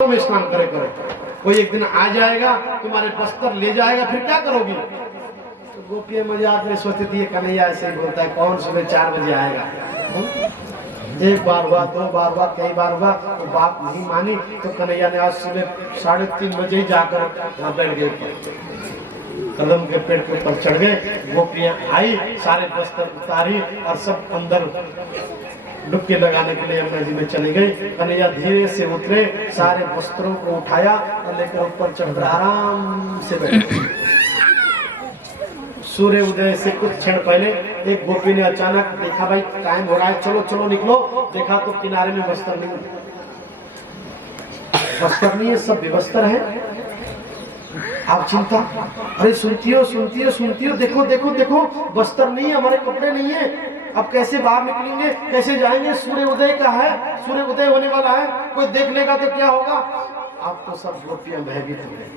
में स्नान करे करो। कोई एक दिन आ जाएगा तुम्हारे बस्तर ले जाएगा, फिर क्या करोगी? तो गोपियां मजाक में सोचती थी कन्हैया ऐसे ही बोलता है, कौन सुबह 4 बजे आएगा? एक बार हुआ, 2 बार हुआ, कई बार हुआ, तो बात नहीं मानी तो कन्हैया ने आज सुबह 3:30 बजे ही जाकर वहां बैठ गए, कदम के पेड़ के ऊपर चढ़ गए। गोपियां आई, सारे बस्तर उतारी और सब अंदर डुबकी लगाने के लिए यमुना जी में चली गई। कन्हैया धीरे से उतरे, सारे वस्त्रों को उठाया और लेकर ऊपर चढ़कर आराम से बैठे। सूर्य उदय से कुछ क्षण पहले एक गोपी ने अचानक देखा, भाई टाइम हो रहा है, चलो चलो निकलो। देखा तो किनारे में वस्त्र नहीं, वस्त्र नहीं है, सब विवस्त्र है। आप चिंता, अरे सुनती हो, देखो देखो देखो, वस्त्र नहीं है, हमारे कपड़े नहीं है, अब कैसे बाहर निकलेंगे, कैसे जाएंगे? सूर्य उदय का है, सूर्य उदय होने वाला है, कोई देख लेगा तो क्या होगा? अब तो सब गोपियां भयभीत हो गई।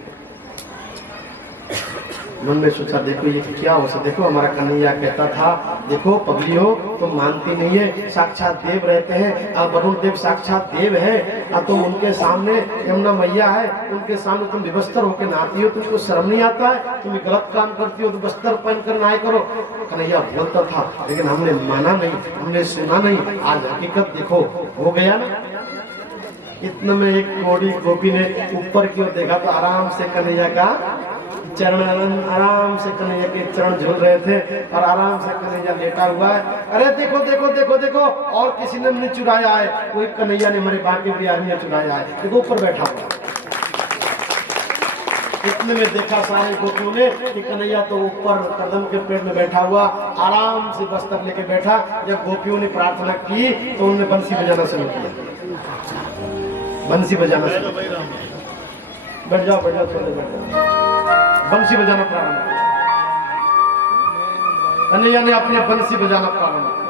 मन में सोचा, देखो ये क्या हो सकता, देखो हमारा कन्हैया कहता था, देखो पगली हो तुम मानती नहीं है, साक्षात देव रहते हैं, अब वरुण देव साक्षात देव है, अब तुम उनके सामने, यमुना मैया है, उनके सामने तुम विवस्त्र होकर नहाती हो, तुमको शर्म नहीं आता है? तुम गलत काम करती हो तो वस्त्र पहनकर नहाए करो। कन्हैया बोलता था, लेकिन हमने माना नहीं, हमने सुना नहीं। आज हकीकत देखो हो गया ना। इतने में एक कोड़ी गोपी ने ऊपर की ओर देखा तो आराम से कन्हैया का चरण, आराम से कन्हैया के चरण झूल रहे थे और आराम से कन्हैया लेटा हुआ है। अरे देखो देखो देखो देखो, और किसी ने नहीं चुराया है, कोई कन्हैया ने हमारे बाकी बिहार ने चुराया है, देखो ऊपर बैठा हुआ। इतने में देखा सारे गोपियों ने कि कन्हैया तो ऊपर कदम के पेड़ में बैठा हुआ, आराम से बस्तर लेके बैठा। जब गोपियों ने प्रार्थना की तो उन्होंने बंसी बजाना शुरू किया, बंसी बजाना शुरू। बैठ जाओ बैठ जाओ, थोड़े बैठ जाओ। बंसी बजाना प्रारंभ किया, कन्हैया ने अपने बंसी बजाना प्रारंभ किया।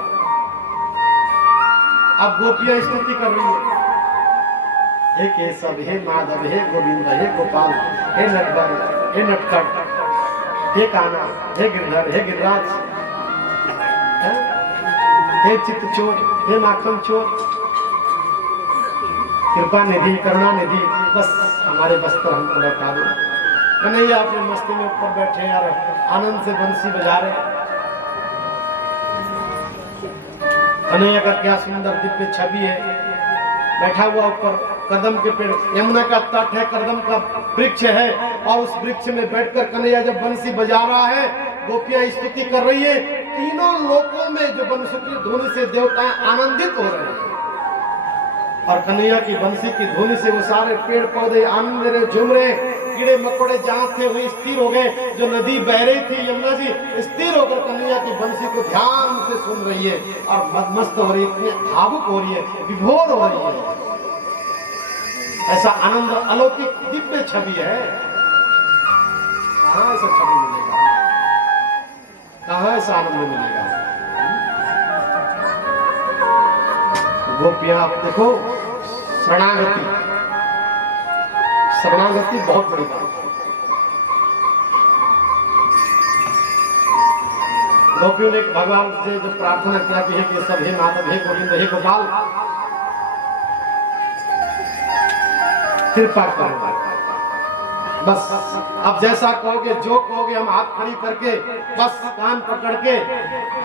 अब गोपियां स्तुति कर रही है, हे केशव, हे माधव, हे गोविंद, हे गोपाल, हे नटवर, हे नटखट, हे कान्हा, हे गिरधर, हे गिरिराज, हे चित्तचोर, हे माखन चोर, कृपा निधि, करुणा निधि, बस हमारे वस्त्र हमको लौटा दो। कन्हैया अपने मस्ती में ऊपर बैठे और आनंद से बंसी बजा रहे। कन्हैया का क्या सुंदर दिव्य छवि है, बैठा हुआ ऊपर कदम के पेड़, यमुना का तट है, कदम का वृक्ष है, और उस वृक्ष में बैठकर कन्हैया जब बंसी बजा रहा है, गोपियां स्तुति कर रही है। तीनों लोकों में जो बंसी की धुन से देवताएं आनंदित हो रहे हैं, और कन्हैया की बंसी की धुन से वो सारे पेड़ पौधे आनंद रहे, झूम रहे। कीड़े मकोड़े जहां थे वही स्थिर हो गए। जो नदी बह रही थी यमुना जी, स्थिर होकर कन्हैया की बंसी को ध्यान से सुन रही है और मदमस्त हो रही है, इतनी भावुक हो रही है, विभोर हो रही है। ऐसा आनंद अलौकिक दिव्य छवि है, कहां ऐसा छवि मिलेगा, कहां ऐसा आनंद मिलेगा? गोपियां आप देखो, शरणागति, शरणागति बहुत बड़ी बात है। गोपियों ने भगवान से जो प्रार्थना किया कि हे केशव, हे माधव, हे गोविंद, हे गोपाल, कृपा करो, बस अब जैसा कहोगे, जो कहोगे, हम हाथ खड़ी करके, बस कान पकड़ के,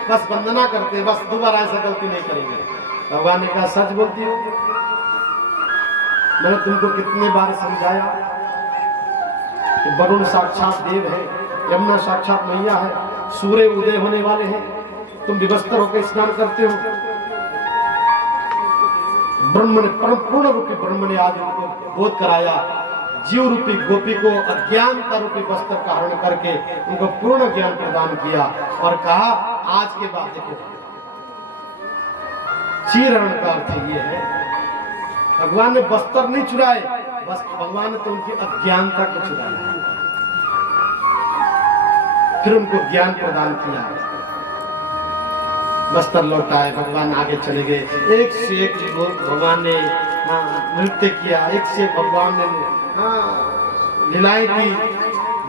बस वंदना करते, बस दोबारा ऐसा गलती नहीं करेंगे। भगवान ने कहा, सच बोलती हो? मैंने तुमको कितने बार समझाया कि वरुण साक्षात देव है, यमुना साक्षात मैया है, सूर्य उदय होने वाले हैं, तुम विवस्त्र होकर स्नान करते हो। ब्रह्म ने, परम पूर्ण रूपी ब्रह्म ने आज उनको बोध कराया। जीव रूपी गोपी को अज्ञानता रूपी वस्त्र का हरण करके उनको पूर्ण ज्ञान प्रदान किया और कहा, आज के बाद देखो, चीरण का अर्थ ये है, भगवान ने वस्त्र नहीं चुराए, बस भगवान ने तो उनकी अज्ञानता को चुराया, फिर उनको ज्ञान प्रदान किया, वस्त्र लौटाए, भगवान आगे चले गए। एक से एक भगवान ने नृत्य किया, एक से भगवान ने लीलाएं की।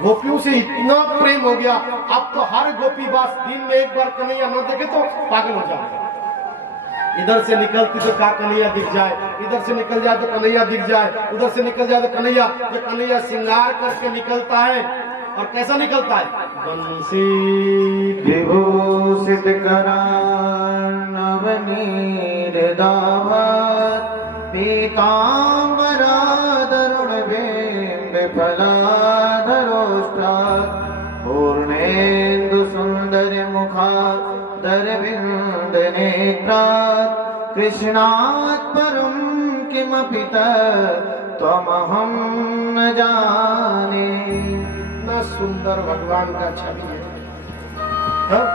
गोपियों से इतना प्रेम हो गया, अब तो हर गोपी बस दिन में एक बार कन्हैया न देखे तो पागल हो जाएगा। इधर से निकलती तो का कन्हैया दिख जाए, इधर से निकल जाए तो कन्हैया दिख जाए, उधर से निकल जाए तो कन्हैया। जो कन्हैया श्रृंगार करके निकलता है, और कैसा निकलता है? बंसी विभूषित नवनीर दावत पीतांबराधरुण बिंब फलाधरोष्टात् पूर्णेन्दु सुंदर मुखादरविंद नेत्रात् कृष्णात् परं किमपि त्वमहं न जाने। न सुंदर भगवान का छवि है, हाँ?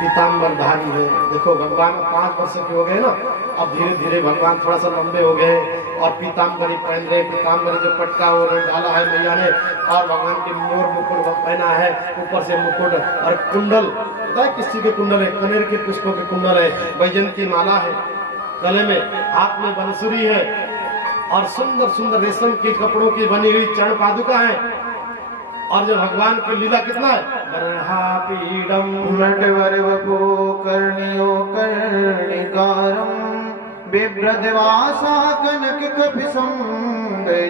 पीताम्बरधारी है। देखो भगवान 5 वर्ष के हो गए ना, अब धीरे धीरे भगवान थोड़ा सा लंबे हो गए और पीताम्बरी पहन रहे। पीताम्बरी जो पटका वो डाला है मैया ने, और भगवान के मोर मुकुट पहना है, ऊपर से मुकुट और कुंडल। पता है किस चीज के कुंडल है? कनेर के पुष्पों के कुंडल है, वैजयंती की माला है गले में, हाथ में बंसुरी है, और सुंदर सुंदर रेशम के कपड़ों की बनी हुई चरण पादुका है। और जो भगवान की लीला कितना है? बर्हापीडम नटवर वपो कर्णियो कर्णिकारं बिभ्रद्वासा कनक कपिशं जय